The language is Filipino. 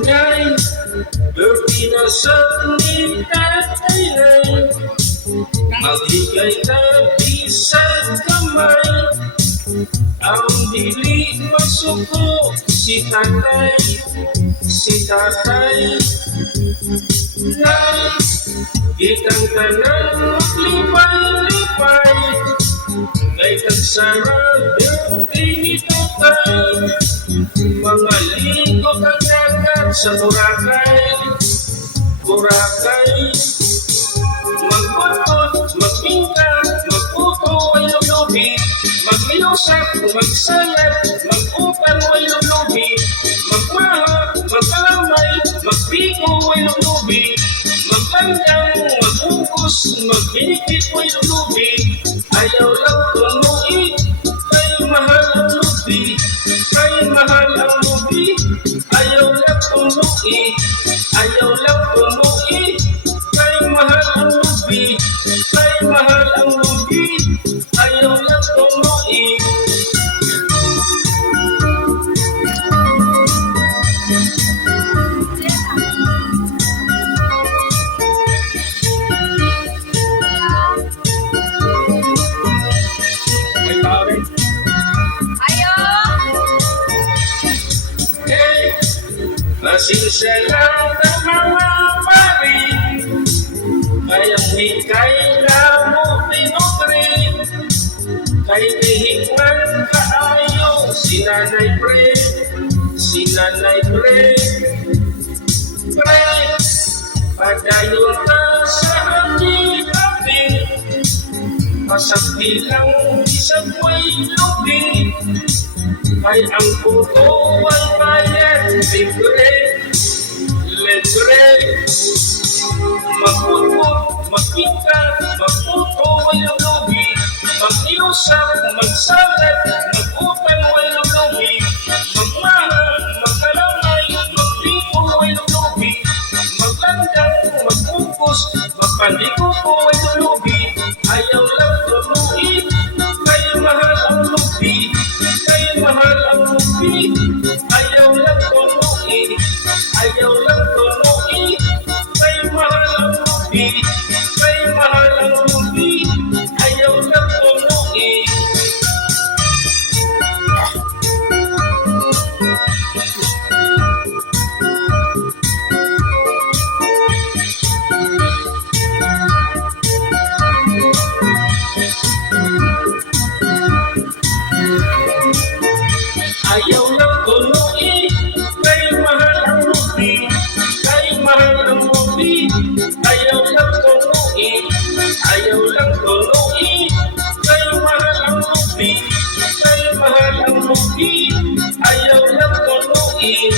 Ngay berpinasang di tatay maghigay ka di sa kamay. Ang dili masuko si tatay na itang tanang maglipay-lipay kay kagsarap yung tinitutay. Mga ligo kang dagat sa Boracay magbutot, magpinta, magputo ay lulubi, mag-iusap, magsalat, mag-upang ay lulubi, magmaha, magkalamay, magpiko ay lulubi, maglandang, magungkos, magbinikit ay lulubi. Ayaw lang tunuin, kay mahal ang lubi, kay mahal ang lubi. Ayaw lang tunuin, ayaw lang tunuin, kay mahal ang lubi, kay mahal ang lubi. Ayaw lang tunuin. May pare. Pasensya lang ng mga pari, kayang hikay na mo pinutrin, kay tihikman kaayo si Nanay Pre, Pre, padayon ka sa hati-hati, masakti lang isang may lubi. Ay ang puto ay bayad, libre, magpupot, magkita, magputo ay lulubi, mag-iusap, magsalat, mag-upang ay lulubi, magmahal, magkalamay, magpiko ay lulubi, maglandang, magpupos, magpandikuko ay lulubi. Ayaw lang tunuin, kay mahal ang lubi, kay mahal ang lubi. Ayaw lang tunuin, ayaw lang tunuin, kay mahal ang lubi, kay mahal ang lubi. Ayaw lang tunuin. Ayaw lang tunuin, kay mahal ang lubi, kay mahal ang lubi. Ayaw lang tunuin, ayaw lang tunuin, kay mahal ang lubi, kay mahal ang lubi. Ayaw lang tunuin.